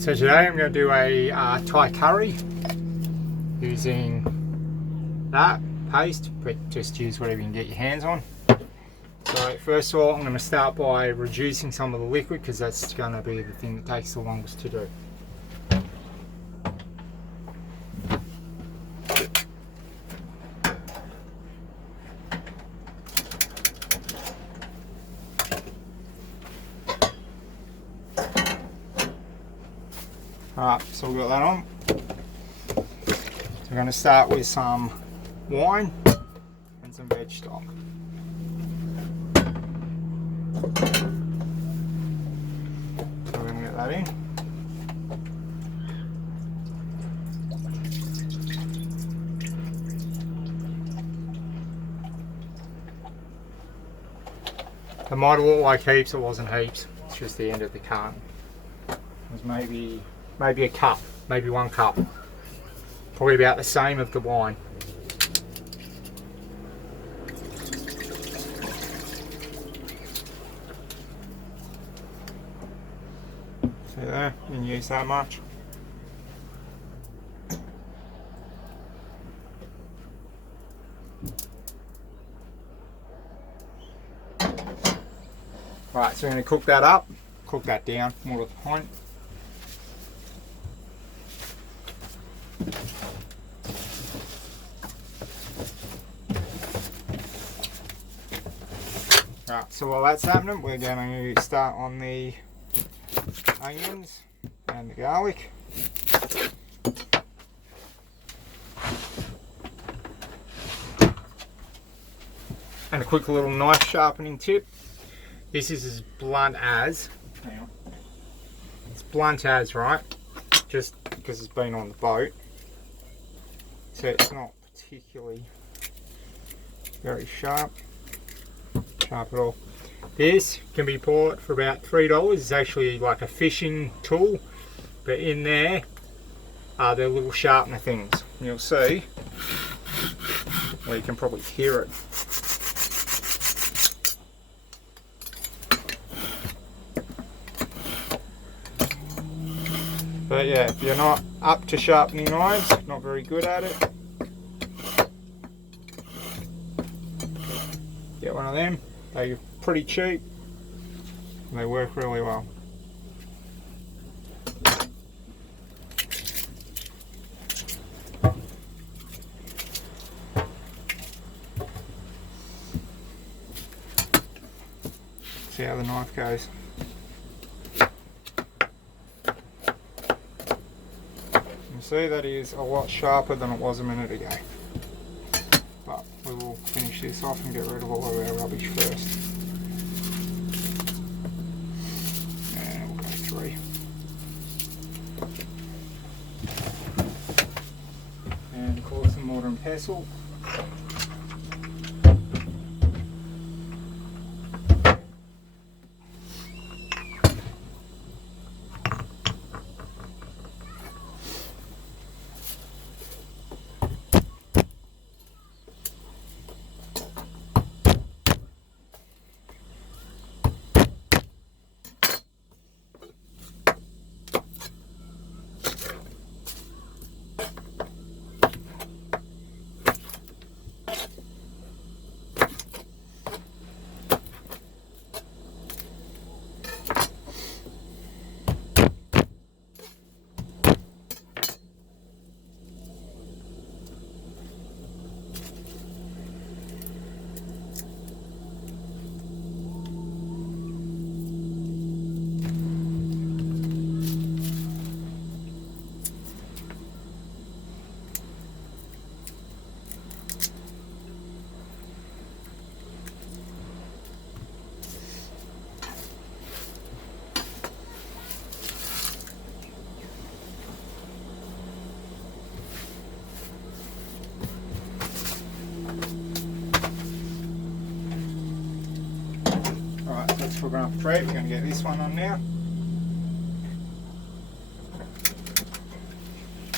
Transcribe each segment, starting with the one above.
So today I'm going to do a Thai curry using that paste, but just use whatever you can get your hands on. So first of all, I'm going to start by reducing some of the liquid because that's going to be the thing that takes the longest to do. Alright, so we've got that on. So we're going to start with some wine and some veg stock. So we're going to get that in. It might have looked like heaps, it wasn't heaps. It's just the end of the carton. It was maybe a cup, maybe 1 cup. Probably about the same of the wine. See there, you didn't use that much. Right, so we're going to cook that up, cook that down, more to the point. Right, so while that's happening, we're going to start on the onions and the garlic. And a quick little knife sharpening tip. This is as blunt as, it's blunt as, right? Just because it's been on the boat. So it's not particularly very sharp. Sharp at all. This can be bought for about $3. It's actually like a fishing tool, but in there are their little sharpener things. And you'll see, well, you can probably hear it. But yeah, if you're not up to sharpening knives, not very good at it, get one of them. They're pretty cheap and they work really well. See how the knife goes. You see that is a lot sharper than it was a minute ago. But we will finish this off and get rid of all of our rubbish first. And we'll go 3. And call some mortar and pestle. We're going to thread. We're going to get this one on now.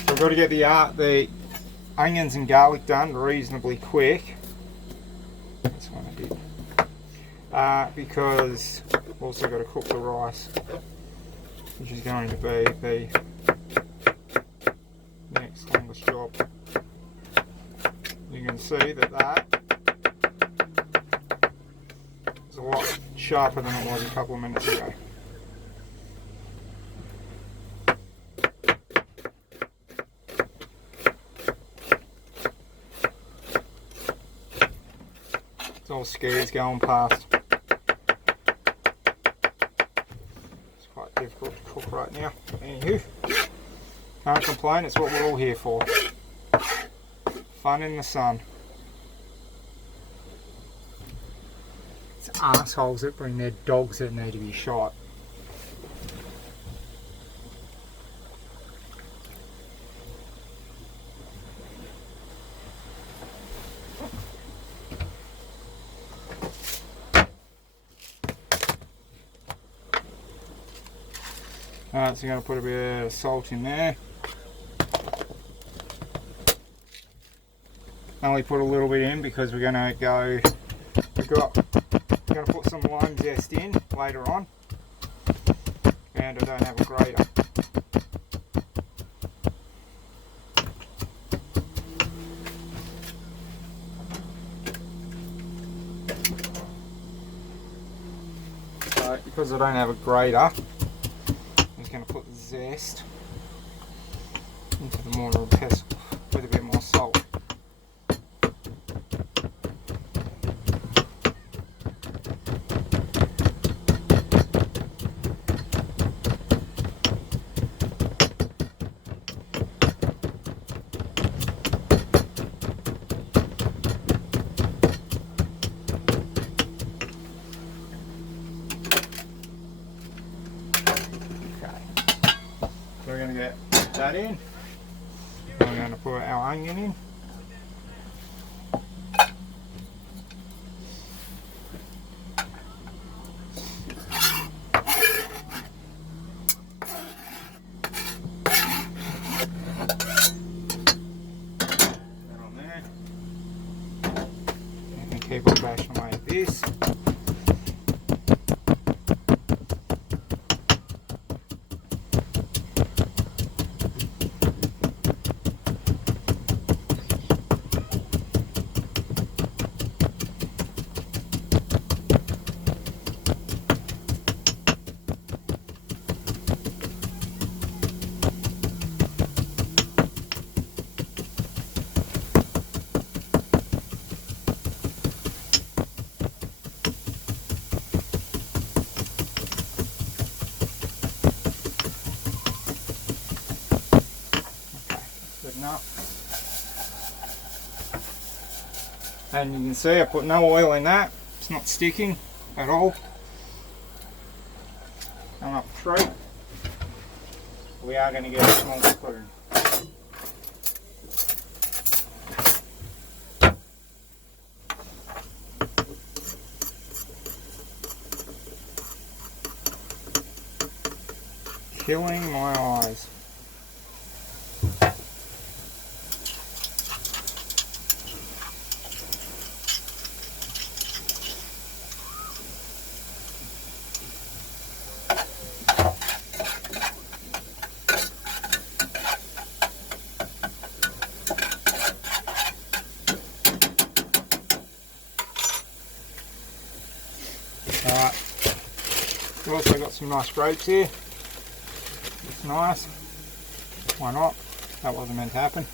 So we've got to get the onions and garlic done reasonably quick. That's one I did. Because we've also got to cook the rice. which is going to be the next longest job. You can see that is a lot sharper than it was a couple of minutes ago. It's all skis going past. It's quite difficult to cook right now. Anywho, can't complain, it's what we're all here for. Fun in the sun. It's assholes that bring their dogs that need to be shot. Alright, so I'm going to put a bit of salt in there. I only put a little bit in because we're going to put some lime zest in later on, and I don't have a grater. So because I don't have a grater, I'm just going to put the zest into the mortar and pestle with a bit more salt. We're going to get that in. We're going to put our onion in. That on there. And keep on bashing away at this. And you can see I put no oil in that. It's not sticking at all. Come up through. We are going to get a small spoon. Killing my eyes. Alright, we've also got some nice grapes here. It's nice. Why not? That wasn't meant to happen.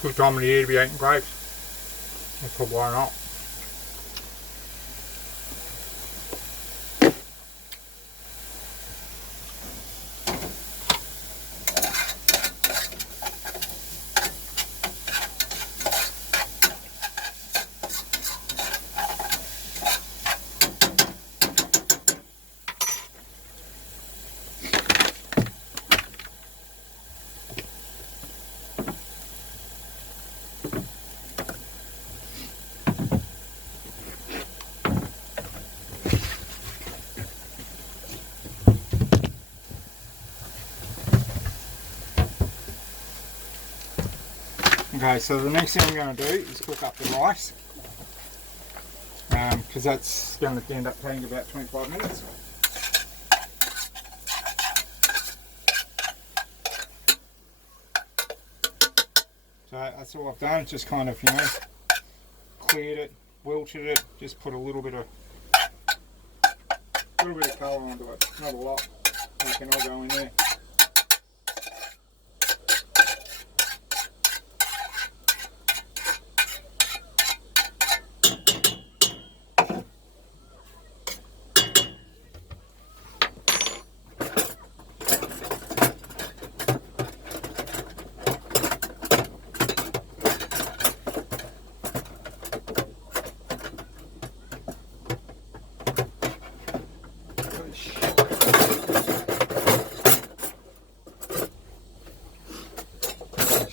Good time of the year to be eating grapes. That's probably why not. Okay, so the next thing I'm going to do is cook up the rice, because that's going to end up taking about 25 minutes. So that's all I've done, just kind of, cleared it, wilted it, just put a little bit of colour onto it, not a lot, that can all go in there.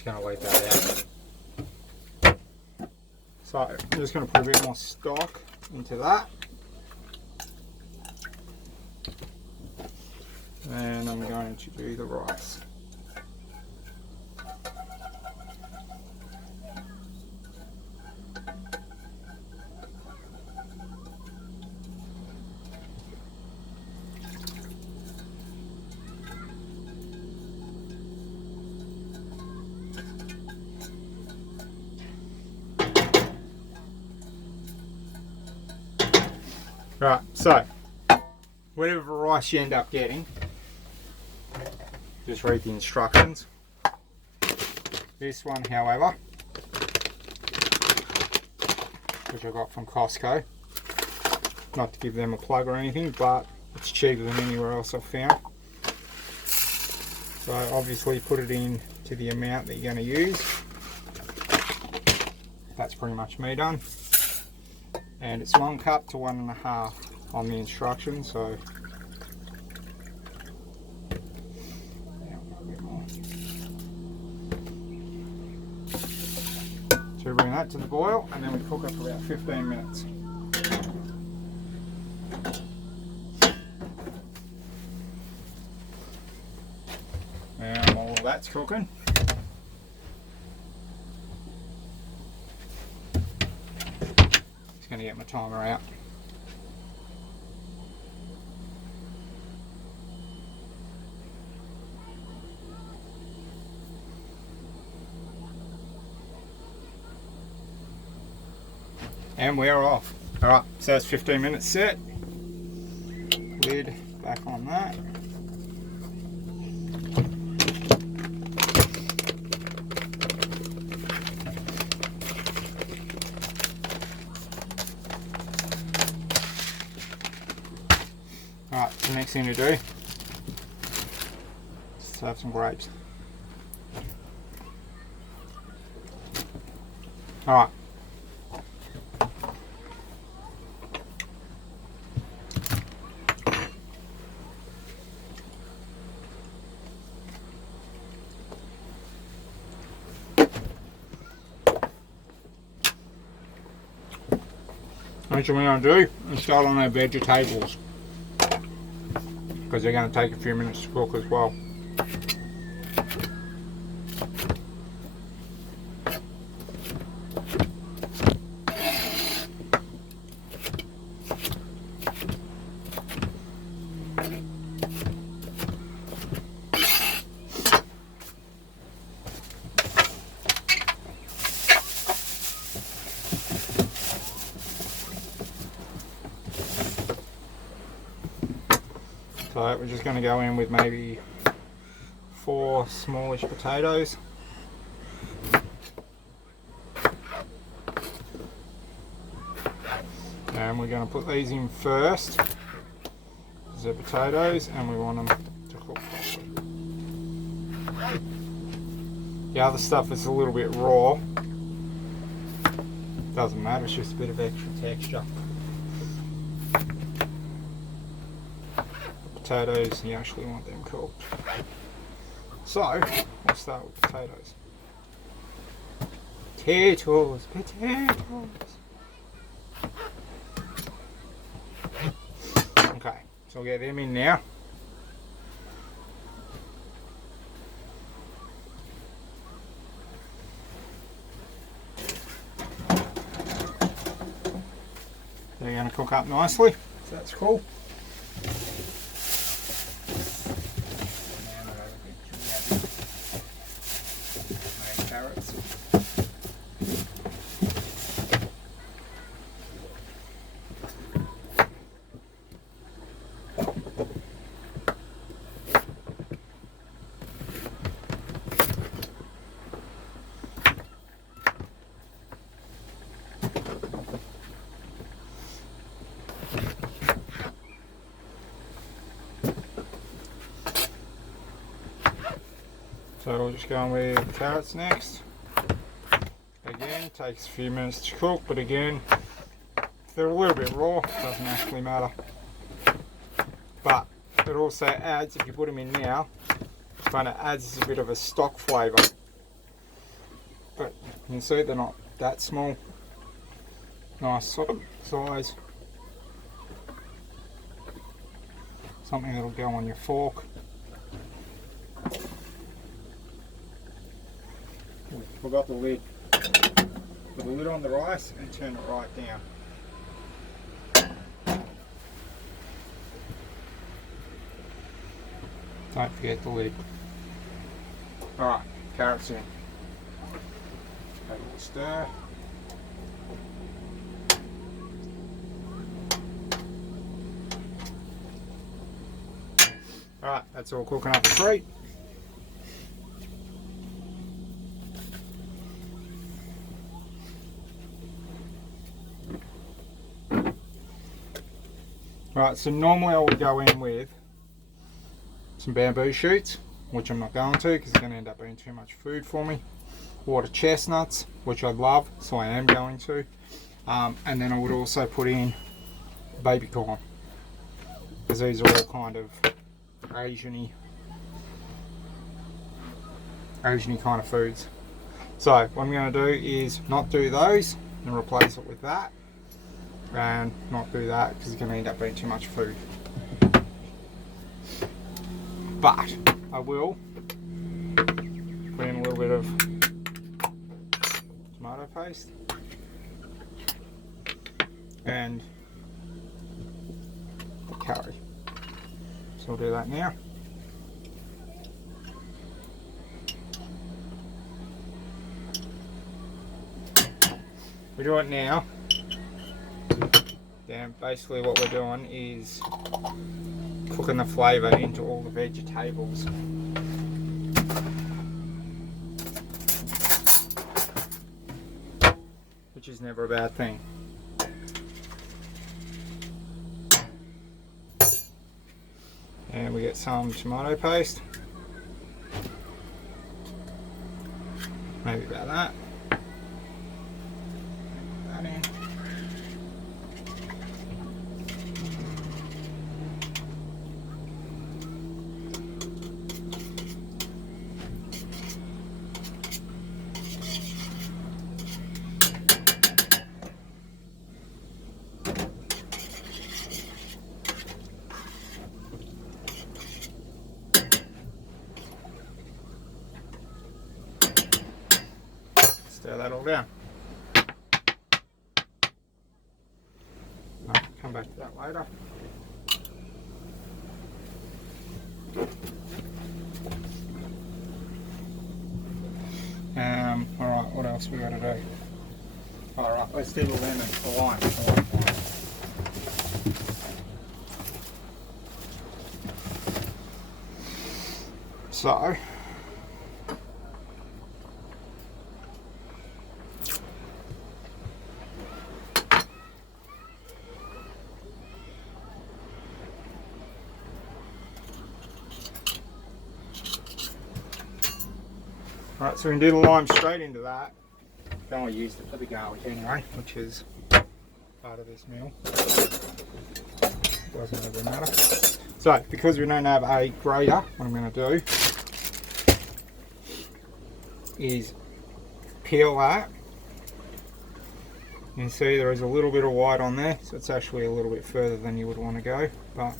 Going to leave that out. So I'm just going to put a bit more stock into that, and I'm going to do the rice. Right, so whatever rice you end up getting, just read the instructions. This one, however, which I got from Costco, not to give them a plug or anything, but it's cheaper than anywhere else I've found. So obviously put it in to the amount that you're going to use. That's pretty much me done. And it's 1 cup to 1.5 on the instructions, so we bring that to the boil, and then we cook it for about 15 minutes. And while all that's cooking, just going to get my timer out. And we're off. Alright, so that's 15 minutes set. Lid back on that. Alright, the next thing to do is have some grapes. Alright. What we're going to do is start on our vegetables, because they're going to take a few minutes to cook as well. So we're just going to go in with maybe 4 smallish potatoes. And we're going to put these in first, the potatoes, and we want them to cook properly. The other stuff is a little bit raw. Doesn't matter, it's just a bit of extra texture. Potatoes, you actually want them cooked. So, we'll start with potatoes. Potatoes. Okay, so we'll get them in now. They're going to cook up nicely, so that's cool. Carrots. So we'll just go on with carrots next. Again, takes a few minutes to cook, but again, if they're a little bit raw, it doesn't actually matter. But it also adds, if you put them in now, it kind of adds a bit of a stock flavour. But you can see they're not that small. Nice sort of size. Something that'll go on your fork. Forgot the lid. Put the lid on the rice and turn it right down. Don't forget the lid. Alright, carrots in. Have a little stir. Alright, that's all cooking up to treat. Right, so normally I would go in with some bamboo shoots, which I'm not going to because it's going to end up being too much food for me. Water chestnuts, which I love, so I am going to. And then I would also put in baby corn, because these are all kind of Asian-y kind of foods. So what I'm going to do is not do those and replace it with that. And not do that because it's going to end up being too much food. But I will put in a little bit of tomato paste and curry. So I'll do that now. We do it now. Then basically what we're doing is cooking the flavour into all the vegetables. Which is never a bad thing. And we get some tomato paste. Maybe about that. Put that in. Stir that all down. I'll come back to that later. Alright, what else we got to do? Alright, let's do the lemon, the lime. So, right, so we can do the lime straight into that. Then I used it for the garlic anyway, which is part of this meal. Doesn't really matter. So, because we don't have a grater, what I'm going to do is peel that. You can see there is a little bit of white on there, so it's actually a little bit further than you would want to go, but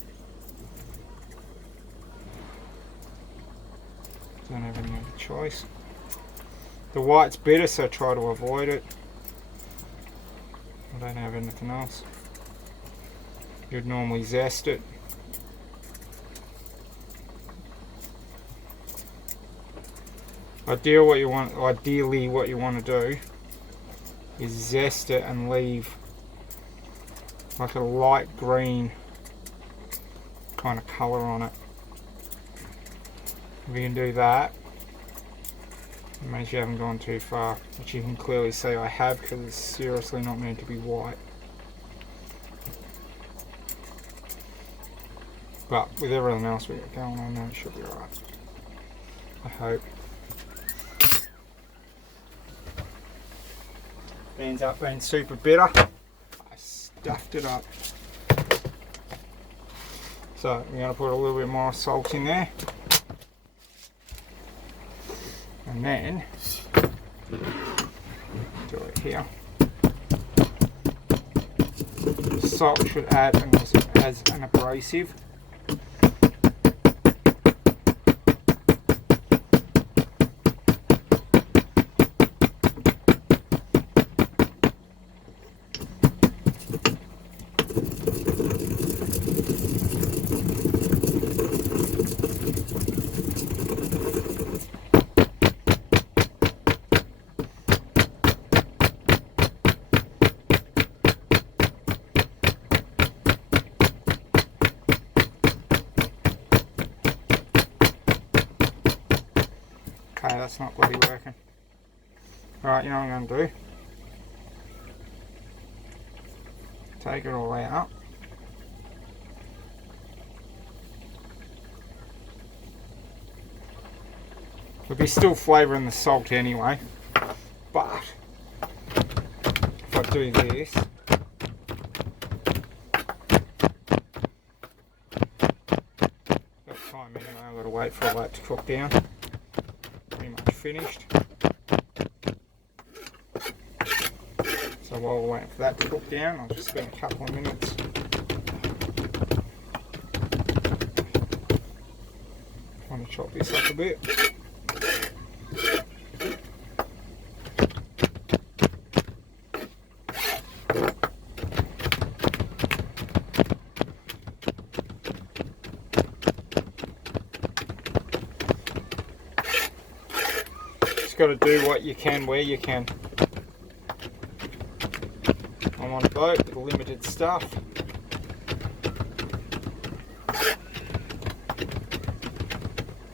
don't have any other choice. The white's better, so try to avoid it. I don't have anything else. you'd normally zest it. Ideally what you want to do is zest it and leave like a light green kind of colour on it. If you can do that, it means you haven't gone too far, which you can clearly see I have, because it's seriously not meant to be white. But with everything else we got going on now, it should be alright. I hope. Ends up being super bitter. I stuffed it up. So we're going to put a little bit more salt in there. And then do it here. Salt should add as an abrasive. Okay, that's not bloody working. Alright, you know what I'm going to do? Take it all out. There'll be still flavour in the salt anyway, but if I do this, that time anyway, I've got to wait for all that to cook down. Pretty much finished. So while we're waiting for that to cook down, I'll just spend a couple of minutes trying to chop this up a bit. Just got to do what you can where you can. I'm on a boat with limited stuff.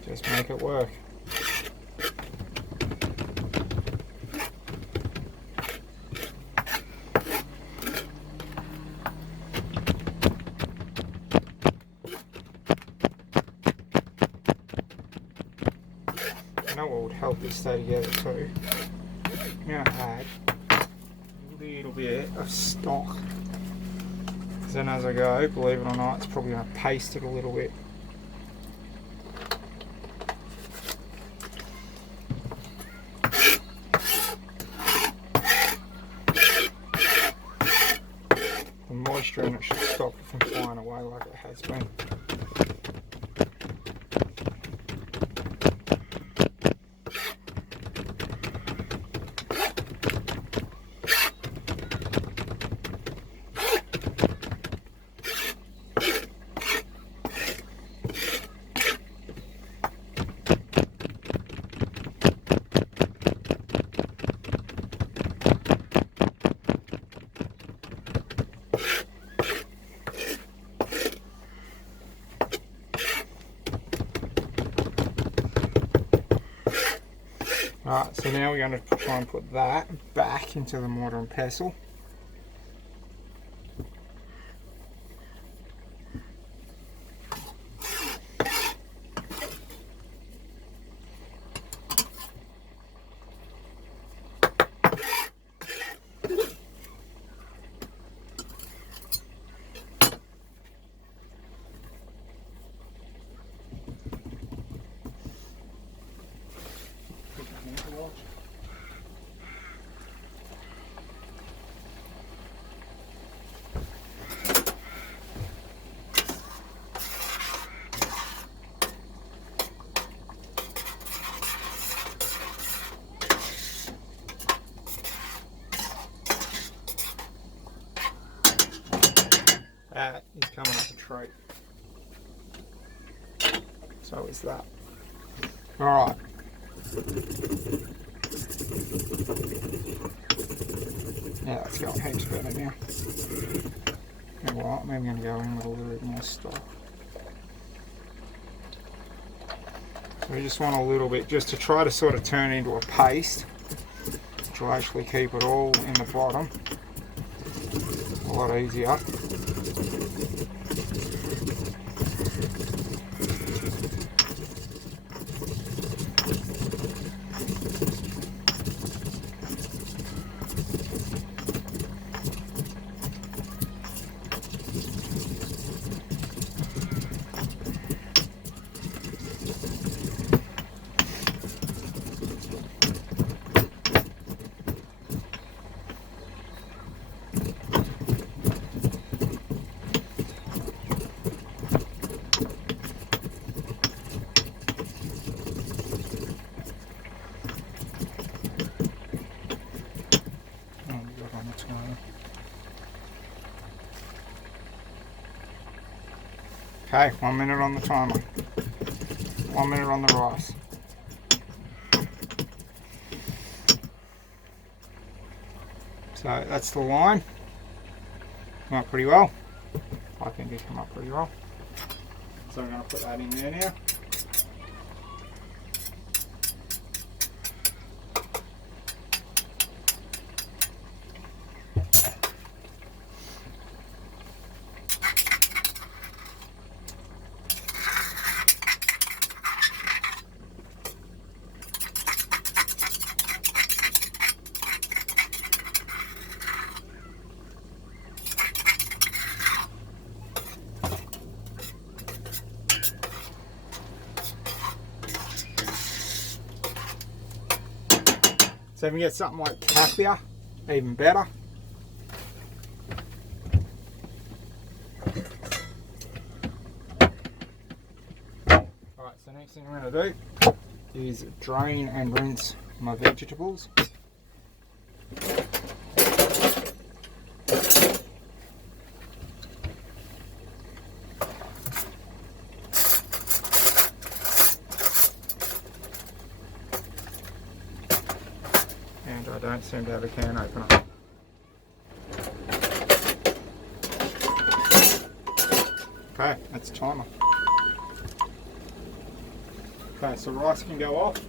Just make it work. You know what would help this stay together too? I'm going to add a little bit of stock. Because then as I go, believe it or not, it's probably going to paste it a little bit. The moisture in it should stop it from flying away like it has been. Alright, so now we're going to try and put that back into the mortar and pestle. So is that. Alright. Yeah, that's going heaps better now. You know what, maybe I'm going to go in with a little bit more stock. So we just want a little bit, just to try to sort of turn it into a paste, which will actually keep it all in the bottom. A lot easier. Okay, 1 minute on the timer. 1 minute on the rice. So that's the line. Come up pretty well. I think it came up pretty well. So I'm going to put that in there now. So if you get something like Tapia, even better. Alright, so next thing I'm going to do is drain and rinse my vegetables. And I don't seem to have a can opener. Okay, that's the timer. Okay, so rice can go off.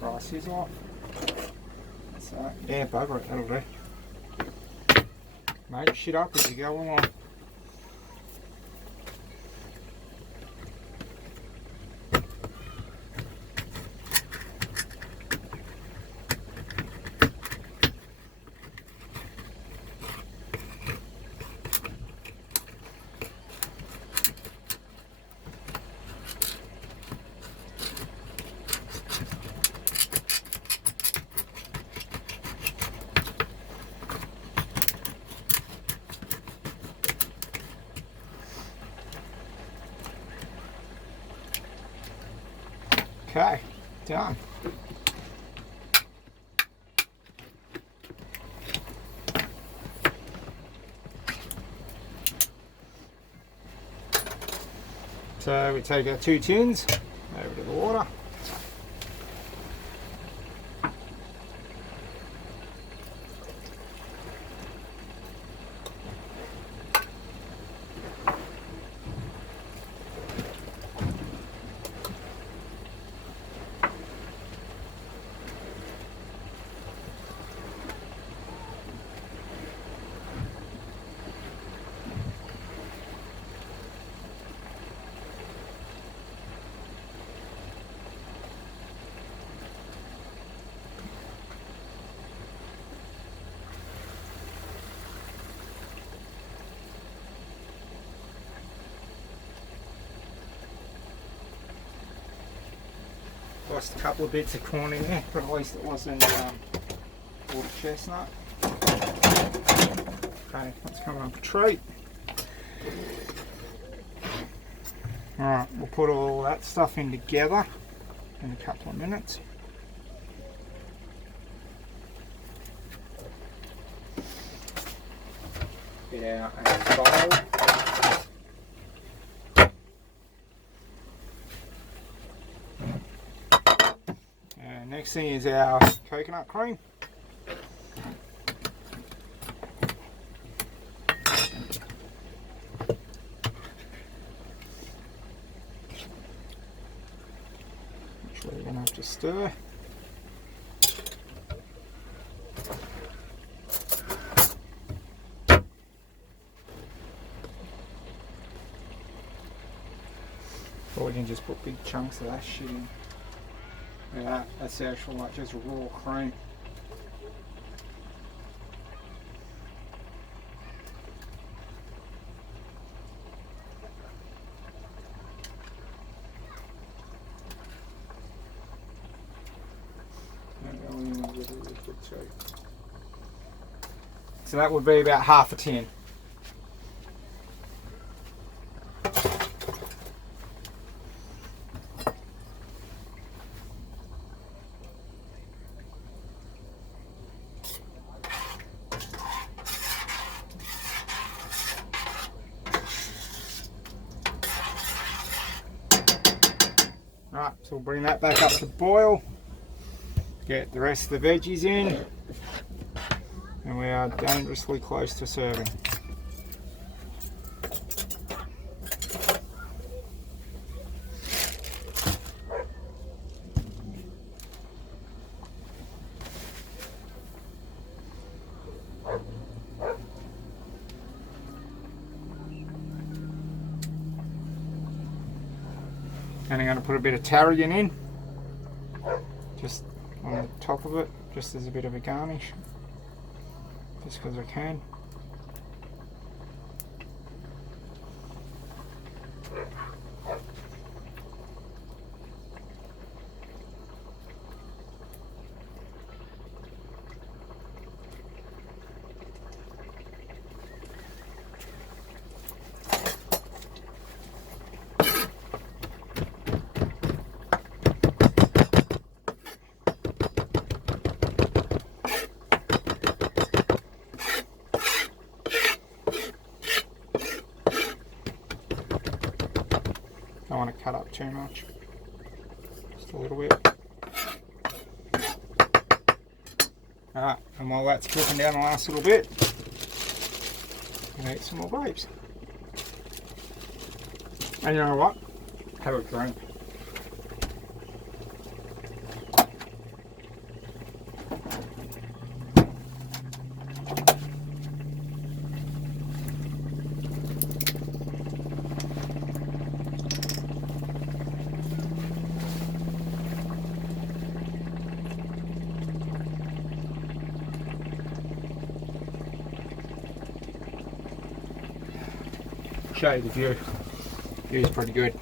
Rice is off. So, yeah, bugger it, that'll do. Make shit up as you go along. Okay, done. So we take our 2 tins over to the water. Lost a couple of bits of corn in there, but at least it wasn't water chestnut. Okay, that's coming up a treat. Alright, we'll put all that stuff in together in a couple of minutes. Get out a bowl. next thing is our coconut cream. Which we're going to have to stir. Or we can just put big chunks of that shit in. Look at that, that's the actual like just raw cream. So that would be about half a tin. Right, so we'll bring that back up to boil, get the rest of the veggies in, and we are dangerously close to serving. And I'm going to put a bit of tarragon in, just on the top of it, just as a bit of a garnish, just because I can. Don't want to cut up too much, just a little bit. Alright, and while that's cooking down the last little bit, I'm going to eat some more grapes. And you know what? Have a drink. Show you the view. View's pretty good.